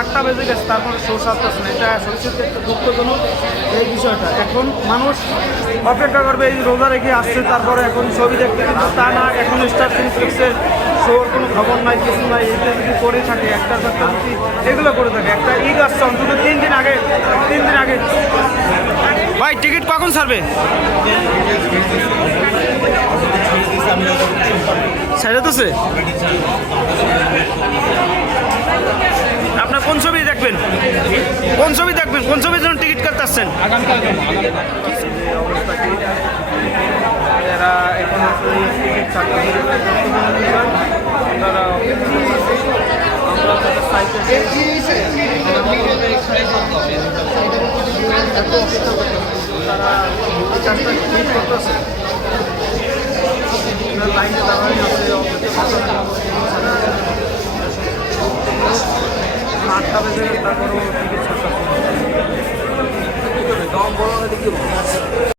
8টা বেজে গেছে, তারপরে শো সারতেছে না। এটা সত্যি একটা দুঃখজনক এই বিষয়টা। এখন মানুষ অপেক্ষা করবে, এই রোজা রেখে আসছে, তারপরে এখন ছবি দেখতে, কিন্তু তা না। এখন স্টার সিনেপ্লেক্সের শোর কোনো খবর নাই, কিছু নাই। এটা যদি করে থাকে, একটা যদি এগুলো করে থাকে, একটা ঈদ আসছে অন্তত 3 দিন আগে। ভাই টিকিট কখন ছাড়বে? সাজাতেছে। আপনার কোন ছবি দেখবেন? কোন ছবির জন্য টিকিট কাটতে আসছেন? এরা এখন টিকিট তারা লাইনে দাঁড়ানো আছে। 8টা বেজে তারপরও টিকিট ছাড়তে